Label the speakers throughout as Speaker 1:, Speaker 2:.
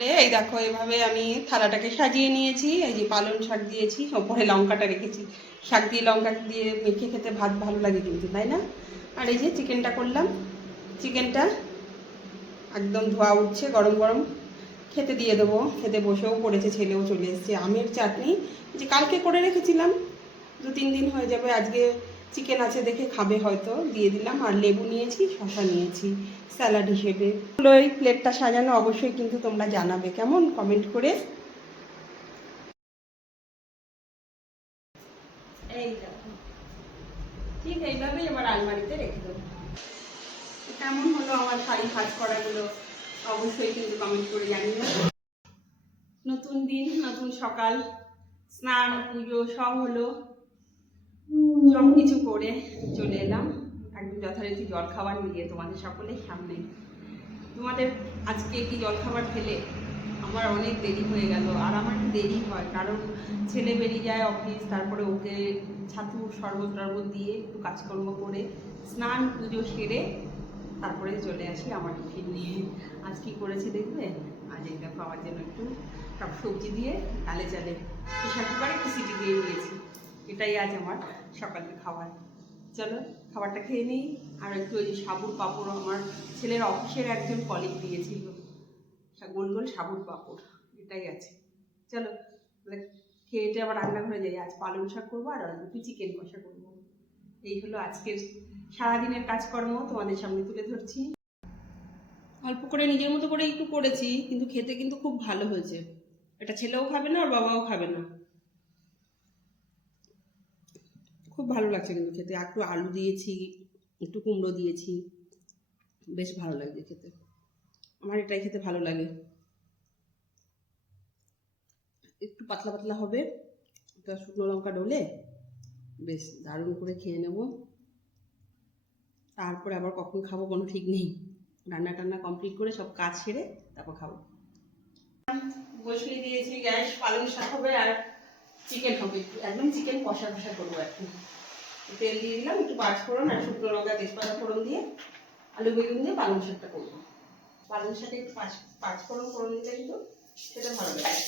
Speaker 1: এই দেখো, এভাবে আমি থালাটাকে সাজিয়ে নিয়েছি, এই যে পালং শাক দিয়েছি, ওপরে লঙ্কাটা রেখেছি। শাক দিয়ে লঙ্কা দিয়ে মেখে খেতে ভাত ভালো লাগে কিন্তু, তাই না? আর এই যে চিকেনটা করলাম, চিকেনটা একদম ধোয়া উঠছে, গরম গরম। খেতে দিয়ে দেবো, খেতে বসেও পড়েছে, ছেলেও চলে এসেছে, আমের চাটনি। যে কালকে করে রেখেছিলাম দু তিন দিন হয়ে যাবে, আজকে চিকেন আছে দেখে খাবে হয়তো, দিয়ে দিলাম। আর লেবু নিয়েছি শশা নিয়েছি স্যালাড হিসেবে। এই প্লেটটা সাজানো অবশ্যই কিন্তু তোমরা জানাবে। কেমন? কমেন্ট করে। ঠিক এইভাবেই আলমারিতে রেখে দেবো। কেমন হলো আমার অবশ্যই কিন্তু কমেন্ট করে নতুন দিন, নতুন সকাল। স্নান, পুজো, সব হলো। সব কিছু করে চলে এলাম। একদম যথারীতি জল খাবার নিয়ে তোমাদের সকলের সামনে। তোমাদের আজকে কি জল খাবার খেলে? আমার অনেক দেরি হয়ে গেল, আর আমার দেরি হয়, কারণ ছেলে বেরিয়ে যায় অফিস, তারপরে ওকে ছাতু, শরবত টরবত দিয়ে একটু কাজকর্ম করে স্নান, পুজো সেরে তারপরে চলে আসি আমার টিফিন নিয়ে। আজ কি করেছি দেখবে? আজ এটা আমার জন্য একটু সব সবজি দিয়ে ডালে চালে প্রেশার কুকারে একটু সিটি দিয়ে নিয়েছি। এটাই আজ আমার সকালের খাবার। চলো, খাবারটা খেয়ে নিই। আর একটু ওই সাবুর পাঁপড় আমার ছেলের অফিসের একজন কলিগ দিয়েছিল। গোল গোল সাবুর পাঁপড়, এটাই আছে। চলো খেয়ে টেয়ে আবার রান্নাঘরে যাই। আজ পালং শাক করব আর একটু চিকেন কষা করব। এই হলো আজকের সারাদিনের কাজকর্ম, তোমাদের সামনে তুলে ধরছি। অল্প করে নিজের মতো করে একটু করেছি, কিন্তু খেতে কিন্তু খুব ভালো হয়েছে। এটা ছেলেও খাবে না, আর বাবাও খাবে না। খুব ভালো লাগছে কিন্তু খেতে। একটু আলু দিয়েছি, একটু কুমড়ো দিয়েছি। বেশ ভালো লাগছে খেতে। আমার এটাই খেতে ভালো লাগে। একটু পাতলা পাতলা হবে। একটা শুকনো লঙ্কা ডলে বেশ দারুণ করে খেয়ে নেব। তারপরে আবার কখন খাব কোনো ঠিক নেই। রান্না টান্না কমপ্লিট করে সব কাজ সেরে তারপর খাব। বসিয়ে দিয়েছি গ্যাস, পালং শাক হবে আর চিকেন হবে একদম চিকেন কষা কষা করব আর কি তেল দিয়ে দিলাম, একটু পাঁচ ফোড়ন আর শুকনো লঙ্কা, তেজপাতা ফোড়ন দিয়ে, আলু বেগুন দিয়ে পালং শাকটা করব। পালং শাকে একটু পাঁচ পাঁচ ফোড়ন ফোড়ন দিলে কিন্তু সেটা ভালো লাগে।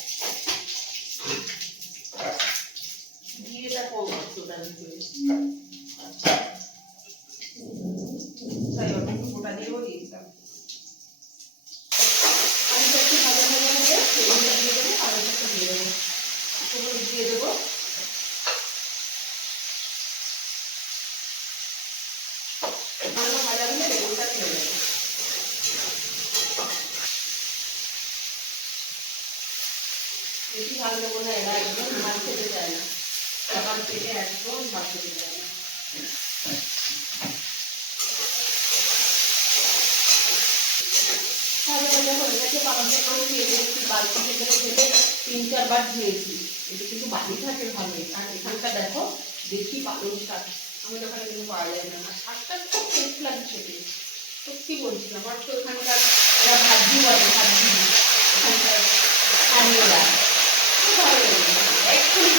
Speaker 1: কম ওটার ভিতরে তাই অল্প গোটা দিয়েও দিয়ে দিলাম আলুটা একটু ভাজা ভাজা হবে সেগুলো দিয়ে দেবো আলুটা দিয়ে দেবো সেগুলো দিয়ে দেবো। ভালো ভাজা হলে বেগুনটা দেবো বেশি ভালো দেবো না, একদম ভাত খেতে চায় না। সকাল থেকে একদম ভাত খেতে চায় না। ভাজা ভাজা হয়ে গেছে দিয়ে দিয়েছি বালতি ঢেলে তিন চারবার ধুয়েছি এটা কিন্তু বালি থাকে ভালো আর এখানটা দেখো, দেখি পালং শাক। আমাদের ওখানে কিন্তু পাওয়া যায় না। আর শাকটা খুব টেস্ট লাগে খেতে। সত্যি বলছি, আমার তো ওখানকার এরা ভাজি বলে, ভাজি ওখানকার স্থানীয়রা, খুব ভালো লাগে। এক্ষুনি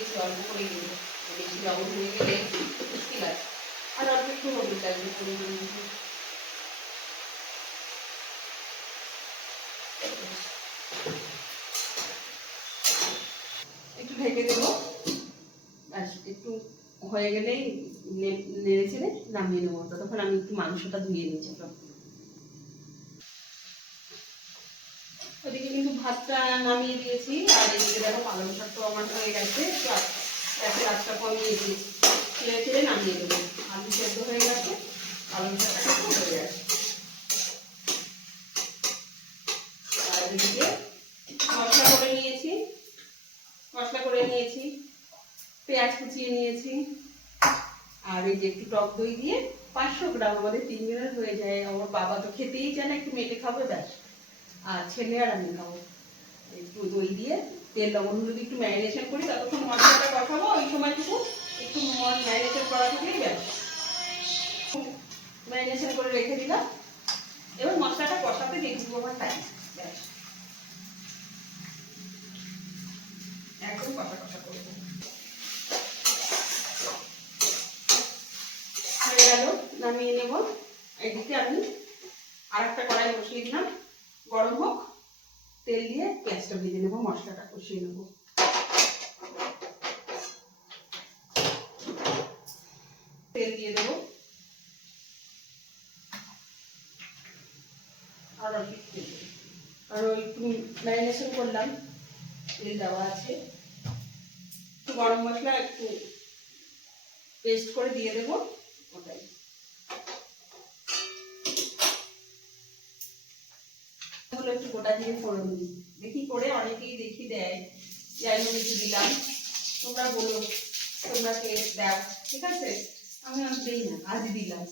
Speaker 1: একটু অল্প করে আছে আর অল্প একটু হলুদ লাগবে করে দিন একটু ঢেকে দেবো। একটু হয়ে গেলেই নামিয়ে নেব। ততক্ষণ আমি একটু মাংসটা ধুয়ে তো ওদিকে কিন্তু ভাতটা নামিয়ে দিয়েছি। আর এদিকে দেখো পালং শাকটাও আমার হয়ে গেছে। একটু কমিয়ে দিয়েছি নামিয়ে দেবো। আলু সেদ্ধ হয়ে গেছে পালং শাকটা একটু হয়ে গেছে আর এদিকে মশলা করে নিয়েছি মশলা করে নিয়েছি পেঁয়াজ কুচিয়ে নিয়েছি আর এই যে একটু টক দই দিয়ে পাঁচশো গ্রাম, আমাদের তিন দিনের হয়ে যায়। আমার বাবা তো খেতেই চায় না, একটু মেটে খাবে, ব্যাস। আর ছেলে আর আমি খাব। একটু দই দিয়ে তেল, লবণ হলুদ একটু ম্যারিনেশন করি, ততক্ষণ মশলাটা কষাবো ওই সময়টুকু একটু ম্যারিনেশন করা থাকলেই ব্যাস। ম্যারিনেশন করে রেখে দিলাম। এবার মশলাটা কষাতে দিয়ে দিব আমার টাইম ব্যাস। একদম কষা কষা করব হয়ে গেল নামিয়ে নেব। এদিকে আমি আর একটা কড়াই বসিয়ে দিলাম। গরম হোক, তেল দিয়ে পেঁয়াজটা ভেজে নেব, মশলাটা কষিয়ে নেব। তেল দিয়ে দেবো। আর। আর ওই ম্যারিনেশন করলাম। তেল দেওয়া আছে। একটু গরম মশলা একটু পেস্ট করে দিয়ে দেবো। গোটা দিয়ে ফোড়ন দিই। দেখি করে অনেকেই দেখি দেয়। যাই হোক একটু দিলাম। তোমরা বলো, তোমরা কে? দাও। ঠিক আছে? আমি আর দিই না, আজ দিলাম।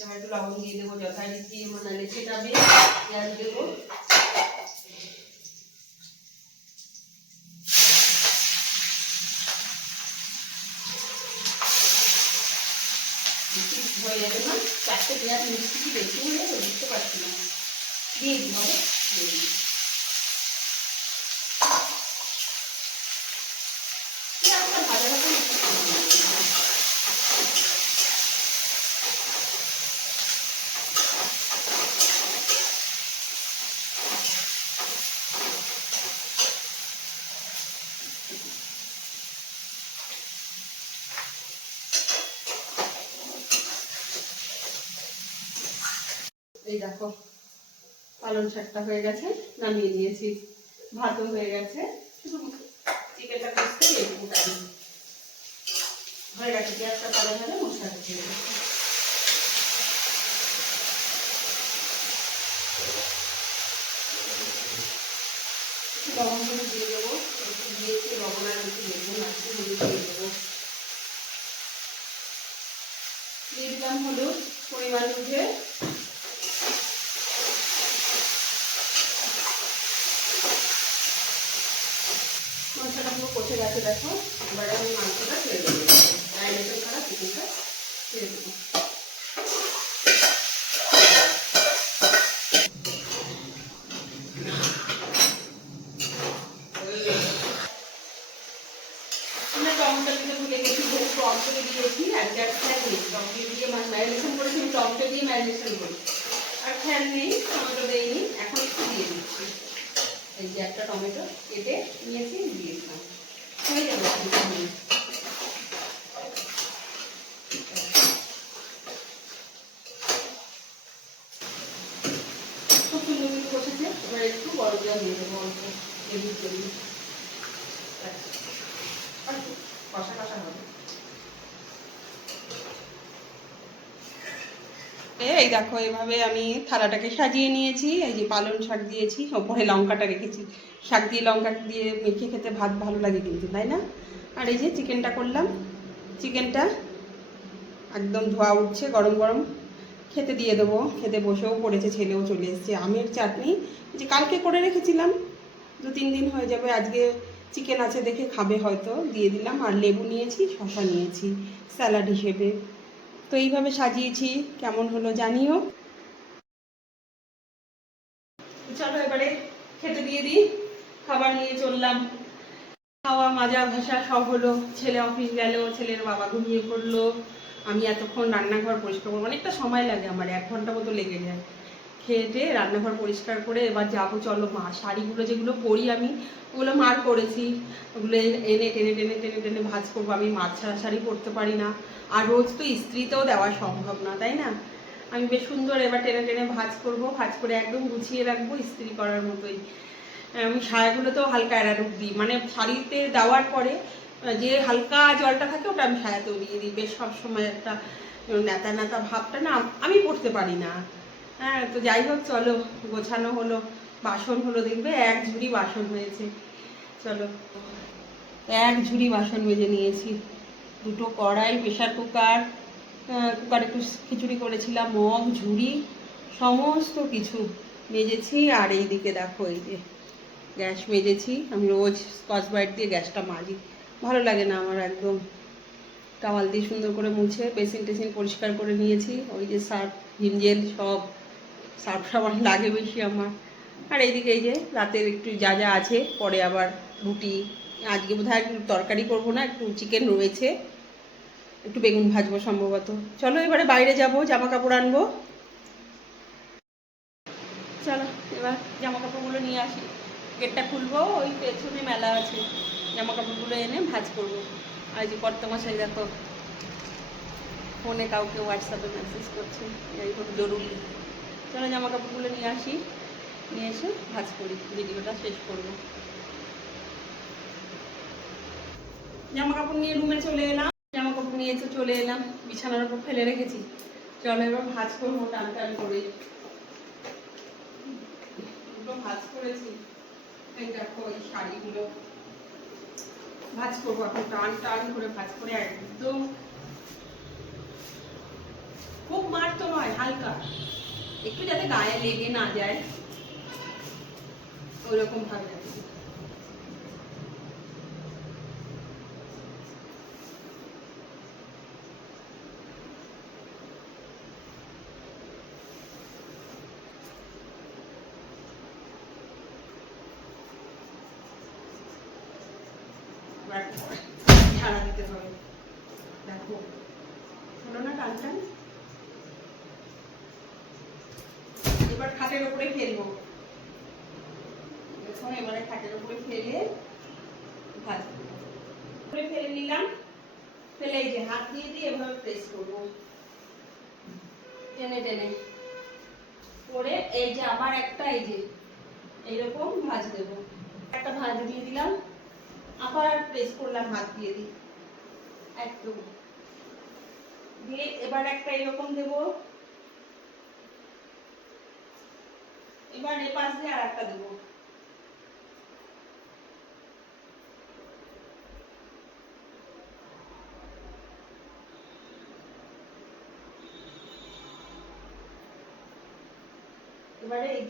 Speaker 1: এবার একটু লবণ দিয়ে দেবো, যথারীতি মানে লেচে যাবে পেঁয়াজ দেবো। হয়ে যাবে না? চারটে পেঁয়াজ মিষ্টি কি বেশি যাবে বুঝতে পারছি না। দিয়ে দিই এই দেখো। পালং শাকটা হয়ে গেছে, নামিয়ে নিয়েছি। ভাতও হয়ে গেছে। দিয়ে দিয়ে দেবো। দিয়েছি দিয়ে দেবো। পরিমাণ মশলাটা পুরো কষে গেছে দেখো, এবার আমি মাংসটা ছেড়ে দেবো। ম্যারিনেশন করা চিকেনটা ছেড়ে দেবো। দিয়েছি টমেটো দিয়ে দিয়ে আর খেয়াল নেই, টমেটো এখন একটু দিয়ে দিচ্ছি। এই যে একটা টমেটো কেটে নিয়েছি, দিয়ে একটু বড় জল দিয়ে দেবো অল্প লেবুর জন্য ব্যাস। আর একটু কষা কষা হবে এই দেখো, এভাবে আমি থালাটাকে সাজিয়ে নিয়েছি, এই যে পালং শাক দিয়েছি, ওপরে লঙ্কাটা রেখেছি। শাক দিয়ে লঙ্কা দিয়ে মেখে খেতে ভাত ভালো লাগে কিন্তু, তাই না? আর এই যে চিকেনটা করলাম। চিকেনটা একদম ধোয়া উঠছে, গরম গরম। খেতে দিয়ে দেবো, খেতে বসেও পড়েছে, ছেলেও চলে এসেছে। আমের চাটনি যে কালকে করে রেখেছিলাম, দু তিন দিন হয়ে যাবে, আজকে চিকেন আছে দেখে খাবে হয়তো, দিয়ে দিলাম। আর লেবু নিয়েছি শশা নিয়েছি, স্যালাড হিসেবে। তো এইভাবে সাজিয়েছি, কেমন হলো জানিও। চলো এবারে খেতে দিয়ে দিই, খাবার নিয়ে চললাম। খাওয়া, মাজা ভাষা সব হলো, ছেলে অফিস গেল, ছেলের বাবা ঘুমিয়ে পড়ল। আমি এতক্ষণ রান্নাঘর পরিষ্কার করব, অনেকটা সময় লাগে আমার, এক ঘণ্টা মতো লেগে যায়। খেয়ে টেয়ে রান্নাঘর পরিষ্কার করে এবার যাব, চলো মা, শাড়িগুলো যেগুলো পরি আমি, ওগুলো মার করেছি। ওগুলো এনে টেনে টেনে টেনে টেনে ভাজ করব। আমি মার ছাড়া শাড়ি পরতে পারি না। আর রোজ তো ইস্ত্রিতেও দেওয়া সম্ভব না, তাই না? আমি বেশ সুন্দর এবার টেনে টেনে ভাজ করব, ভাঁজ করে একদম গুছিয়ে রাখব ইস্ত্রি করার মতোই। আমি সায়াগুলোতেও হালকা অ্যারারুট দিই। মানে শাড়িতে দেওয়ার পরে, যে হালকা জলটা থাকে ওটা আমি সায়াতেও দিয়ে দিই। বেশ সবসময় একটা নেতা নেতা ভাবটা না, আমি পড়তে পারি না। হ্যাঁ তো যাই হোক, চলো, গোছানো হলো, বাসন হলো, দেখবে এক ঝুড়ি বাসন হয়েছে। চলো, এক ঝুড়ি বাসন মেজে নিয়েছি। দুটো কড়াই প্রেশার কুকার কুকার একটু খিচুড়ি করেছিলাম, মগ, ঝুড়ি, সমস্ত কিছু মেজেছি। আর এই দিকে দেখো, এই যে গ্যাস মেজেছি। আমি রোজ স্কচ ব্রাইট দিয়ে গ্যাসটা মাজি। ভালো লাগে না আমার একদম। টাওয়াল দিয়ে সুন্দর করে মুছে বেসিন টেসিন পরিষ্কার করে নিয়েছি। ওই যে সার্ফ হিমজেল সব সার্ফ সাবান লাগে বেশি আমার। আর এইদিকে এই যে রাতের একটু যা যা আছে, পরে আবার রুটি। আজকে বোধহয় একটু তরকারি করব না, একটু চিকেন রয়েছে। একটু বেগুন ভাজবো সম্ভবত। চলো এবারে বাইরে যাব জামা কাপড় আনব। চলো, এবার জামা কাপড়গুলো নিয়ে আসি। গেটটা খুলবো, ওই পেছনে মেলা আছে। জামা কাপড়গুলো এনে ভাজ করব। আর যে কর্তমশাই দেখো, ফোনে কাউকে হোয়াটসঅ্যাপে মেসেজ করছে এই জরুরি। চলো জামা কাপড়গুলো নিয়ে আসি। নিয়ে এসে ভাজ করি। ভিডিওটা শেষ করব। জামা কাপড় নিয়ে রুমে চলে এলাম। জামা কাপড় নিয়ে এসে চলে এলাম। বিছানার উপর ফেলে রেখেছি। চলো এবার ভাজ করব, টান টান করে। ভাজ করেছি। এই দেখো, এই শাড়িগুলো। ভাজ করব এখন, টান টান করে ভাজ করে একদম। খুব মার তো নয় হালকা। একটু যাতে গায়ে লেগে না যায় ওরকম ভাবে। এবার ঝাড়া দিতে হবে দেখো হলো না টান টান এবার খাটের উপরে ফেলব। দেখুন এবারে খাটের উপরে ফেলে ভাজবো উপরে ফেলে নিলাম। ফেলে এই যে হাত দিয়ে দিয়ে এভাবে প্রেস করব। টেনে টেনে। করে এই যে আবার একটা এই যে এইরকম ভাজ দেবো। একটা ভাজ দিয়ে দিলাম। আবার প্রেস করলাম হাত দিয়ে দিই একদম। দিয়ে এবার একটা এরকম দেবো। এবার এ পাশ দিয়ে আর একটা দেবো। এবারে এই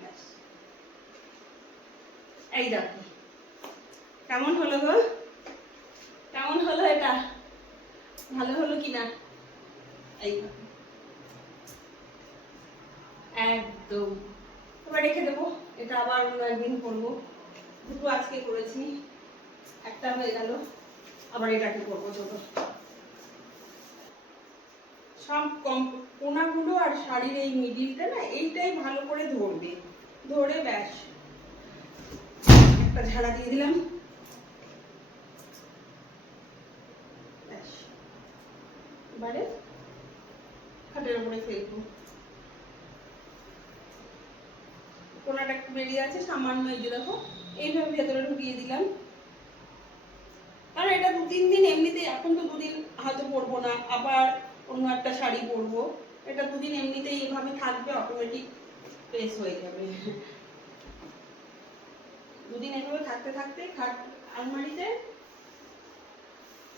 Speaker 1: ব্যাস। এই দেখো। কেমন হলো গো? কেমন হলো এটা? ভালো হলো কি না এই দেখো। একদম। এবার রেখে দেবো। এটা আবার একদিন করব। দুটো আজকে করেছি, একটা হয়ে গেল। আবার এটাকে করব ছোট সব কম কোনাগুলো আর শাড়ির এই মিডিলটা না, এইটাই ভালো করে ধরবে। ধরে ব্যাস। একটা ঝাড়া দিয়ে দিলাম। ব্যাস। এবারে খাটের উপরে ফেলব কোনাটা একটু বেরিয়ে আছে, সামান্য এই যে দেখো, এইভাবে ভেতরে ঢুকিয়ে দিলাম। কারণ এটা দু তিন দিন এমনিতে এখন তো দুদিন হয়তো পরবো না, আবার অন্য একটা শাড়ি পরবো। এটা দুদিন এমনিতেই এইভাবে থাকবে অটোমেটিক প্রেস হয়ে যাবে। দুদিন এভাবে থাকতে থাকতে খাট আলমারিতে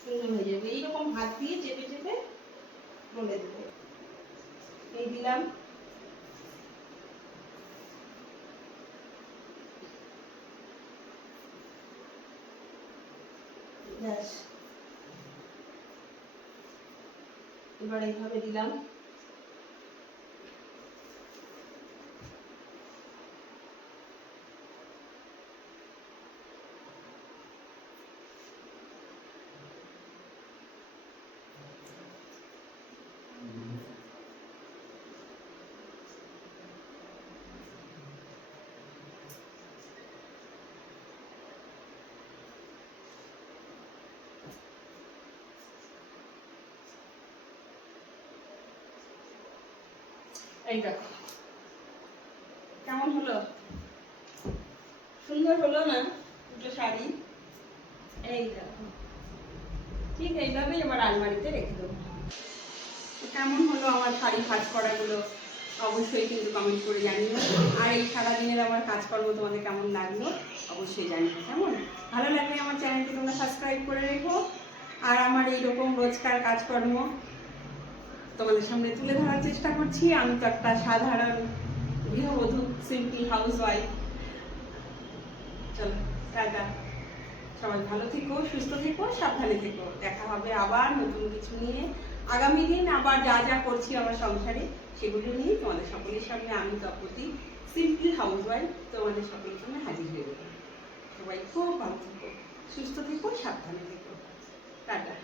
Speaker 1: সুন্দর হয়ে যাবে। এইরকম হাত দিয়ে চেপে চেপে বলে দেবে। এই দিলাম। ব্যাস। এবার এইভাবে দিলাম। এই কেমন হলো? সুন্দর হলো না দুটো শাড়ি? এই ঠিক এইভাবেই এবার আলমারিতে রেখে দেবো। কেমন হলো আমার শাড়ি ভাজ করাগুলো অবশ্যই কিন্তু কমেন্ট করে জানিও। আর এই সারাদিনের আমার কাজকর্ম তোমাদের কেমন লাগল? অবশ্যই জানিও, কেমন? ভালো লাগলে আমার চ্যানেলটি তোমরা সাবস্ক্রাইব করে রেখো। আর আমার এইরকম রোজকার কাজকর্ম তোমাদের সামনে তুলে ধরার চেষ্টা করছি। আমি তো একটা সাধারণ গৃহবধূ সিম্পল হাউস ওয়াইফ চলো, টাটা। সবাই ভালো থেকো, সুস্থ থেকো, সাবধানে থেকো। দেখা হবে আবার নতুন কিছু নিয়ে। আগামী দিন আবার যা যা করছি আমার সংসারে, সেগুলো নিয়ে তোমাদের সকলের সামনে আমি তপতি সিম্পল হাউস ওয়াইফ তোমাদের সকলের সামনে হাজির হয়ে যাব। সবাই খুব ভালো থেকো, সুস্থ থেকো, সাবধানে থেকো। টাটা।